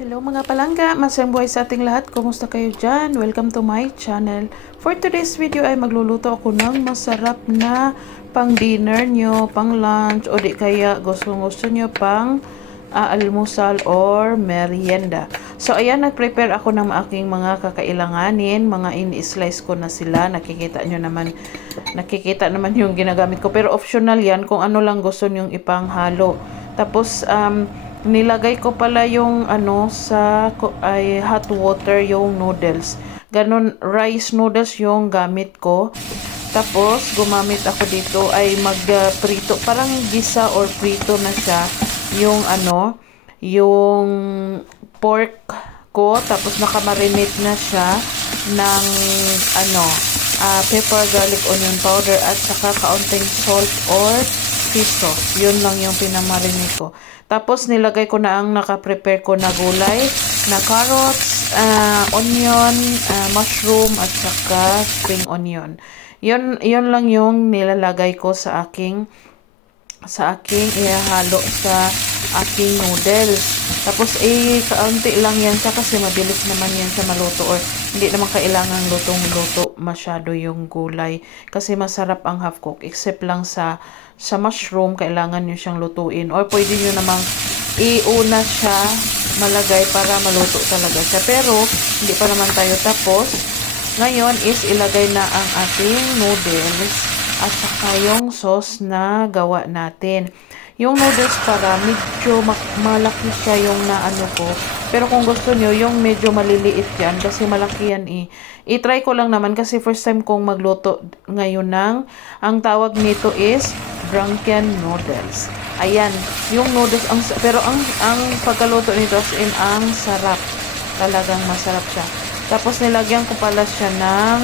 Hello mga palangga, masayang buhay sa ating lahat. Kumusta kayo dyan? Welcome to my channel. For today's video ay magluluto ako ng masarap na pang dinner nyo, pang lunch, o di kaya gusto nyo pang almusal or merienda. So ayan, nag-prepare ako ng aking mga kakailanganin. Mga in-slice ko na sila. Nakikita naman yung ginagamit ko. Pero optional yan kung ano lang gusto nyong ipanghalo. Tapos nilagay ko pala yung ay hot water yung noodles. Ganon, rice noodles yung gamit ko. Tapos gumamit ako dito ay magprito, parang gisa or prito na siya yung yung pork ko. Tapos nakamarinate na siya ng pepper, garlic, onion powder at saka kaunting salt or fish sauce. Yun lang yung pinamarinate ko. Tapos nilagay ko na ang naka-prepare ko na gulay na carrots, onion, mushroom at saka spring onion. Yun lang yung nilalagay ko sa aking ihahalo sa aking noodles. Tapos kaunti lang yan siya kasi mabilis naman yan siya maluto, or hindi naman kailangan lutong-luto masyado yung gulay kasi masarap ang half cook, except lang sa mushroom kailangan nyo siyang lutuin, or pwede nyo namang iuna siya malagay para maluto talaga siya, pero hindi pa naman tayo tapos. Ngayon is ilagay na ang ating noodles at saka yung sauce na gawa natin. Yung noodles para medyo malaki siya yung ko. Pero kung gusto nyo, yung medyo maliliit yan kasi malaki yan I-try ko lang naman kasi first time kong magluto ngayon ang tawag nito is drunken noodles. Ayan, yung noodles, pero ang pagkaluto nito ang sarap. Talagang masarap siya. Tapos nilagyan ko pala siya ng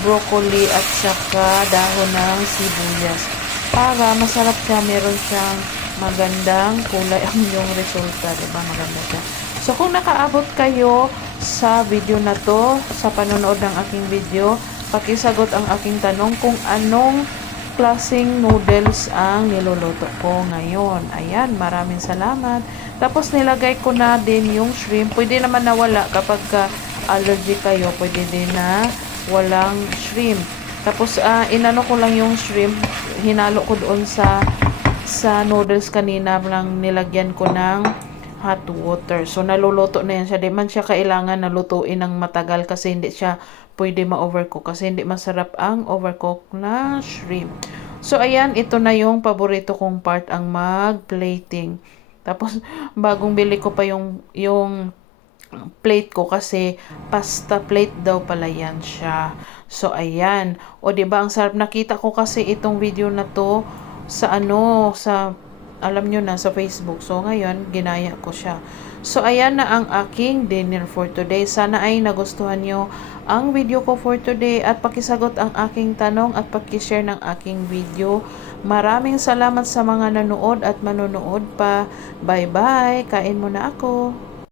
broccoli at saka dahon ng sibuyas. Para masarap siya, meron siyang magandang kulay ang yung resulta, diba? Maganda siya. So kung nakaabot kayo sa video na to, sa panonood ng aking video, pakisagot ang aking tanong kung anong klaseng noodles ang niluluto ko ngayon. Ayan, maraming salamat. Tapos nilagay ko na din yung shrimp. Pwede naman na wala kapag allergy kayo, pwede din na walang shrimp. Tapos inano ko lang yung shrimp, hinalo ko doon sa noodles kanina lang, nilagyan ko ng hot water. So naluluto na yan siya. Di man siya kailangan nalutuin ng matagal kasi hindi siya pwede ma-overcook kasi hindi masarap ang overcook na shrimp. So ayan, ito na yung paborito kong part, ang mag-plating. Tapos bagong bili ko pa yung plate ko kasi pasta plate daw pala yan siya. So ayan, o diba ang sarap. Nakita ko kasi itong video na to sa alam nyo na, sa Facebook. So ngayon ginaya ko siya. So ayan na ang aking dinner for today. Sana ay nagustuhan nyo ang video ko for today at pakisagot ang aking tanong at pakishare ng aking video. Maraming salamat sa mga nanood at manonood pa. Bye bye, kain muna ako.